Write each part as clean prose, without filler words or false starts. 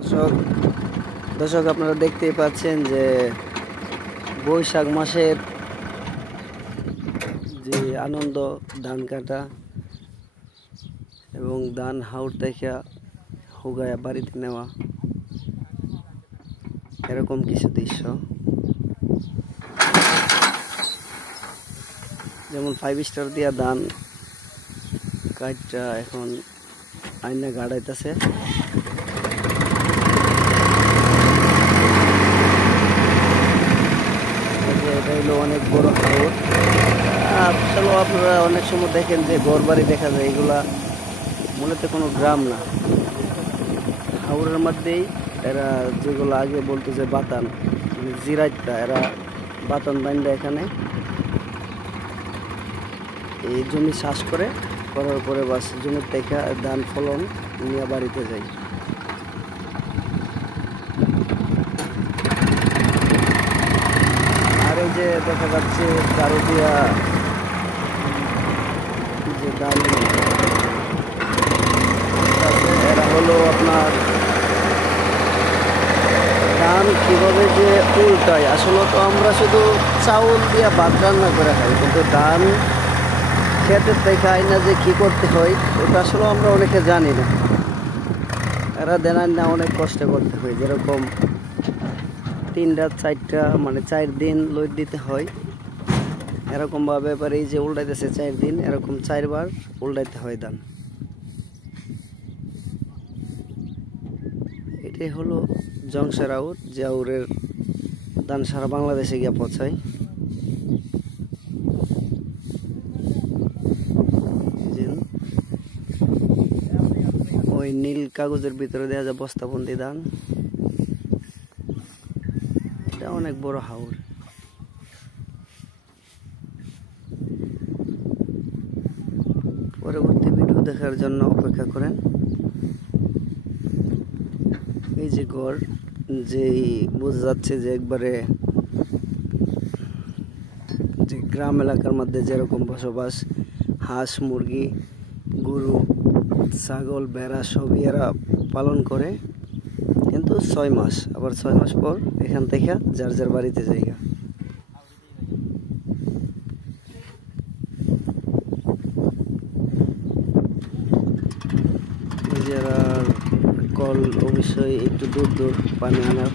দর্শক দর্শক আপনারা দেখতেই পাচ্ছেন যে বৈশাখ মাসের যে আনন্দ, ধান কাটা এবং ধান হাউর থেকে হুগায়া বাড়িতে নেওয়া, এরকম কিছু দৃশ্য। যেমন 5 স্টার দিয়া ধান কাটটা এখন আইনা গাড়াইতেছে। এটা হলো অনেক বড় হাওর। আসলে আপনারা অনেক সময় দেখেন যে ঘর বাড়ি দেখা যায়, এগুলা মূলত কোনো গ্রাম না, হাওরের মধ্যেই এরা যেগুলো আগে বলতো যে বাতান, মানে জিরাইটা, এরা বাতান বান্ধা এখানে এই জমি চাষ করার পরে বাস জমির থেকে ধান ফলন নিয়ে বাড়িতে যায়। আর এই যে দেখা যাচ্ছে চারু দিয়া যে ধান, এরা হলো আপনার ধান কিভাবে যে উল্টায়। আসলে তো আমরা শুধু চাউল দিয়া ভাত রান্না করে খাই, কিন্তু ধান ক্ষেতের থেকে আইনা যে কি করতে হয় ওটা আসলে আমরা অনেকে জানি না। এরা দেনার না অনেক কষ্ট করতে হয়, যেরকম 3 রাত 4টা মানে 4 দিন লোড দিতে হয়, এরকমভাবে এবার এই যে উল্টাইতেছে 4 দিন, এরকম 4 বার উল্টাইতে হয় ধান। এটাই হলো জংসের আউর, যে আউরের ধান সারা বাংলাদেশে গিয়ে পৌঁছায়। ওই নীল কাগজের ভিতরে দেওয়া যায় বস্তাবন্দি ধান। এটা অনেক বড় হাওর। পরবর্তী ভিডিও দেখার জন্য অপেক্ষা করেন। এই যে ঘর, যেই বোঝা যাচ্ছে যে একবারে যে গ্রাম এলাকার মধ্যে যেরকম বসবাস, হাঁস, মুরগি, গরু, ছাগল, ভেড়া সবই এরা পালন করে, কিন্তু 6 মাস, আবার 6 মাস পর এখান থেকে যার যার বাড়িতে যাইগা। যারা কল অবশ্যই একটু দূর দূর পানি আনার,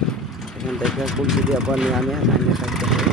এখান থেকে কলসি দিয়ে পানি আনে থাকতে হয়।